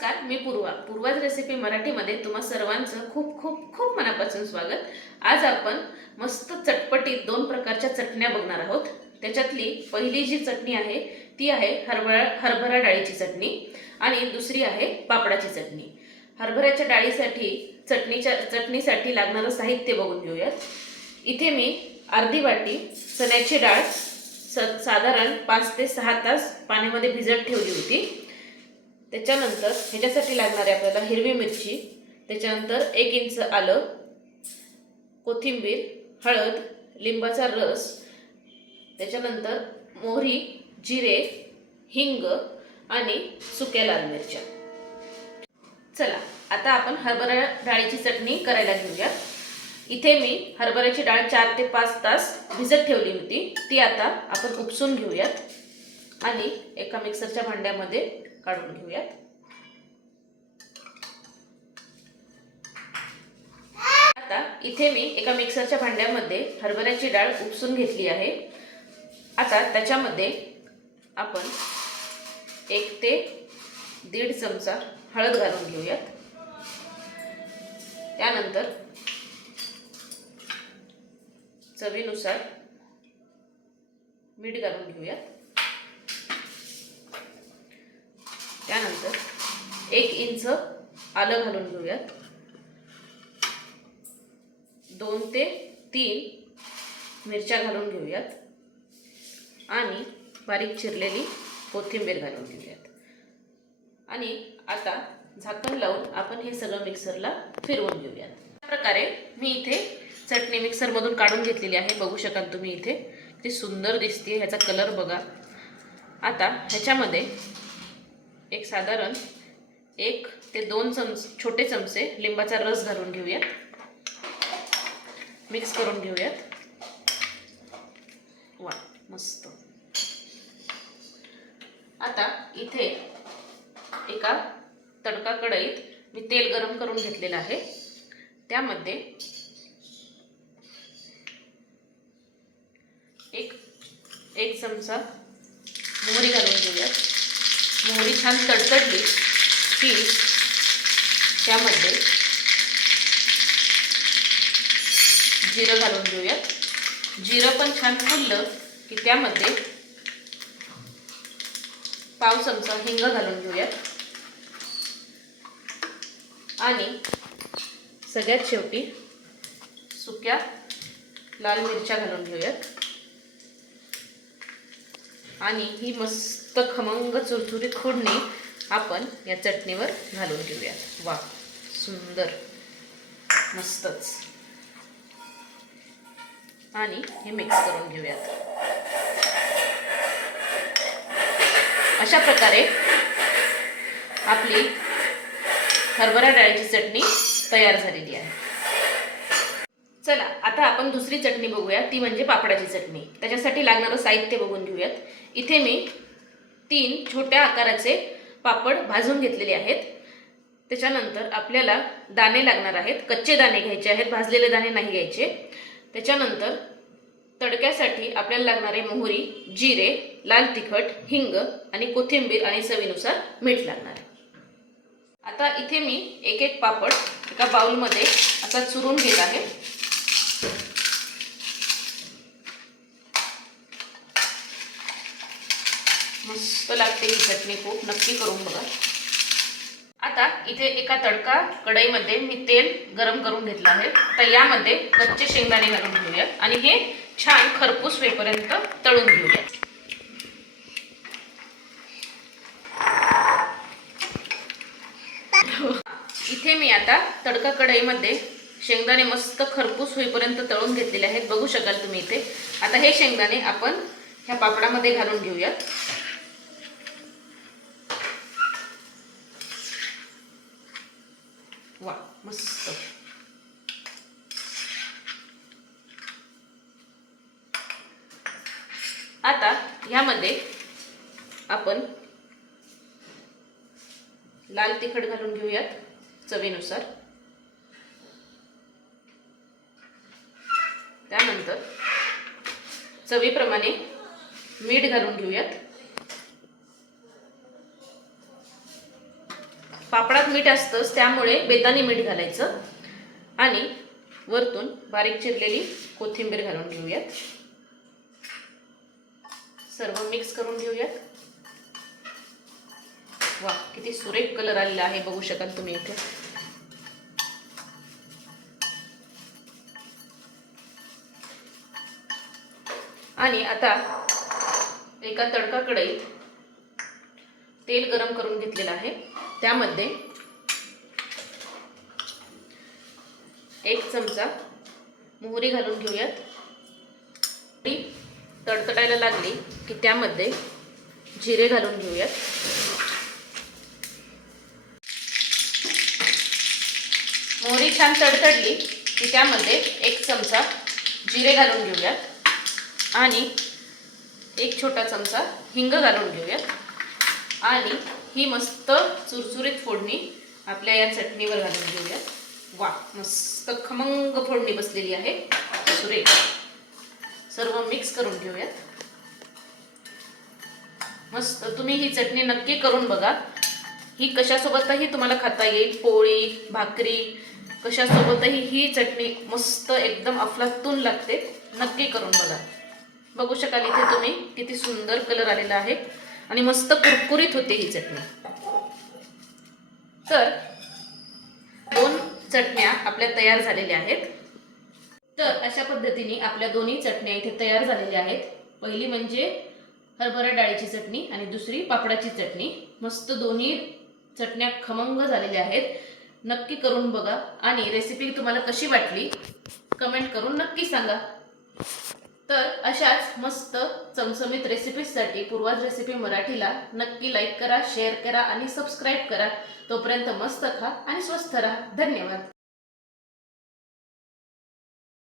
नमस्कार मी पूर्वा. पूर्वाज रेसिपी मराठीमध्ये तुम्हा सर्वांचं खूप खूप खूप मनापासून स्वागत. आज आपण मस्त चटपटीत दोन प्रकारच्या चटण्या बघणार आहोत. त्याच्यातली पहिली जी चटणी आहे ती आहे हरभरा हरभरा डाळीची चटणी आणि दुसरी आहे पापडाची चटणी. हरभऱ्याच्या डाळीसाठी चटणीच्या चटणीसाठी लागणारं साहित्य बघून घेऊयात. इथे मी अर्धी वाटी चण्याची डाळ स साधारण पाच ते सहा तास पाण्यामध्ये भिजत ठेवली होती. त्याच्यानंतर ह्याच्यासाठी लागणारे आपल्याला हिरवी मिरची त्याच्यानंतर एक इंच आलं कोथिंबीर हळद लिंबाचा रस त्याच्यानंतर मोहरी जिरे हिंग आणि सुक्या लाल मिरच्या. चला आता आपण हरभरा डाळीची चटणी करायला घेऊया. इथे मी हरभऱ्याची डाळ चार ते पाच तास भिजत ठेवली होती. ती आता आपण उपसून घेऊयात. आणि एका मिक्सरच्या भांड्यामध्ये काढून घेऊयात. आता इथे मी एका मिक्सरच्या भांड्यामध्ये हरभऱ्याची डाळ उपसून घेतली आहे. आता त्याच्यामध्ये आपण एक ते दीड चमचा हळद घालून घेऊयात. त्यानंतर चवीनुसार मीठ घालून घेऊयात. त्यानंतर एक इंच आलं घालून घेऊयात. दोन ते तीन मिरच्या घालून घेऊयात. आणि बारीक चिरलेली कोथिंबीर घालून घेऊयात. आणि आता झाकण लावून आपण हे सगळं मिक्सरला फिरवून घेऊयात. अशा प्रकारे मी इथे चटणी मिक्सरमधून काढून घेतलेली आहे. बघू शकाल तुम्ही इथे. ती सुंदर दिसते ह्याचा कलर बघा. आता ह्याच्यामध्ये एक साधारण एक ते दोन चमच छोटे चमचे लिंबाचा रस घालून घेऊयात. मिक्स करून घेऊयात. वा मस्त. आता इथे एका तडका कढईत मी तेल गरम करून घेतलेलं आहे. त्यामध्ये एक एक चमचा मोहरी घालून घेऊयात मोहरी छान तडतडली की त्यामध्ये जिरं घालून घेऊयात. जिरं पण छान फुललं की त्यामध्ये पाव चमचा हिंग घालून घेऊयात. आणि सगळ्यात शेवटी सुक्या लाल मिरच्या घालून घेऊयात. आणि ही मस्त खमंग चुरचुरीत फोडणी आपण या चटणीवर घालून घेऊयात. वा सुंदर. मस्तच. आणि हे मिक्स करून घेऊयात. अशा प्रकारे आपली हरभरा डाळीची चटणी तयार झालेली आहे. चला आता आपण दुसरी चटणी बघूया. ती म्हणजे पापडाची चटणी. त्याच्यासाठी लागणारं साहित्य बघून घेऊयात. इथे मी तीन छोट्या आकाराचे पापड भाजून घेतलेले आहेत. त्याच्यानंतर आपल्याला दाणे लागणार आहेत. कच्चे दाणे घ्यायचे आहेत. भाजलेले दाणे नाही घ्यायचे. त्याच्यानंतर तडक्यासाठी आपल्याला लागणारे मोहरी जिरे लाल तिखट हिंग आणि कोथिंबीर आणि चवीनुसार मीठ लागणार आहे. आता इथे मी एक एक पापड एका बाउलमध्ये असा चुरून घेत आहे. लागते ही चटणी खूप नक्की करून बघा. आता इथे एका तडका कढईमध्ये मी तेल गरम करून घेतलं आहे. तर यामध्ये कच्चे शेंगदाणे घालून घेऊयात आणि हे छान खरपूस होईपर्यंत तळून घेऊयात इथे मी आता तडका कढईमध्ये शेंगदाणे मस्त खरपूस होईपर्यंत तळून घेतलेले आहेत. बघू शकाल तुम्ही इथे. आता हे शेंगदाणे आपण ह्या पापडामध्ये घालून घेऊयात. वा मस्त. आता ह्यामध्ये आपण लाल तिखट घालून घेऊयात चवीनुसार. त्यानंतर चवीप्रमाणे मीठ घालून घेऊयात. पापडात मीठ असतंच त्यामुळे बेतानी मीठ घालायचं. आणि वरतून बारीक चिरलेली कोथिंबीर घालून घेऊयात. सर्व मिक्स करून घेऊयात. वा किती सुरेख कलर आलेला आहे बघू शकाल तुम्ही इथे. आणि आता एका तडका कढईत तेल गरम करून घेतलेलं आहे. त्यामध्ये एक चमचा मोहरी घालून घेऊयात. ती तडतडायला लागली की त्यामध्ये जिरे घालून घेऊयात. मोहरी छान तडतडली की त्यामध्ये एक चमचा जिरे घालून घेऊयात. आणि एक छोटा चमचा हिंग घालून घेऊयात. आणि ही मस्त चुरचुरीत फोडणी आपल्या या चटणीवर घालून घेऊया वा मस्त खमंग फोडणी बसलेली आहे. सुरेख. सर्व मिक्स करून घेऊयात. मस्त तुम्ही ही चटणी नक्की करून बघा. ही कशासोबतही तुम्हाला खाता येईल. पोळी भाकरी कशासोबतही ही चटणी मस्त एकदम अफलातून लागते. नक्की करून बघा. बघू शकाल इथे तुम्ही किती सुंदर कलर आलेला आहे. आणि मस्त कुरकुरीत होते ही चटणी. तर दोन चटण्या आपल्या तयार झालेल्या आहेत. तर अशा पद्धतीने आपल्या दोन्ही चटण्या इथे तयार झालेल्या आहेत. पहिली म्हणजे हरभरा डाळीची चटणी आणि दुसरी पापडाची चटणी. मस्त दोन्ही चटण्या खमंग झालेल्या आहेत. नक्की करून बघा. आणि रेसिपी तुम्हाला कशी वाटली? कमेंट करून नक्की सांगा. तर अशाच मस्त चमचमीत रेसिपीजसाठी पूर्वाज रेसिपी मराठीला नक्की लाईक करा शेअर करा आणि सबस्क्राईब करा. तोपर्यंत मस्त खा आणि स्वस्थ राहा. धन्यवाद.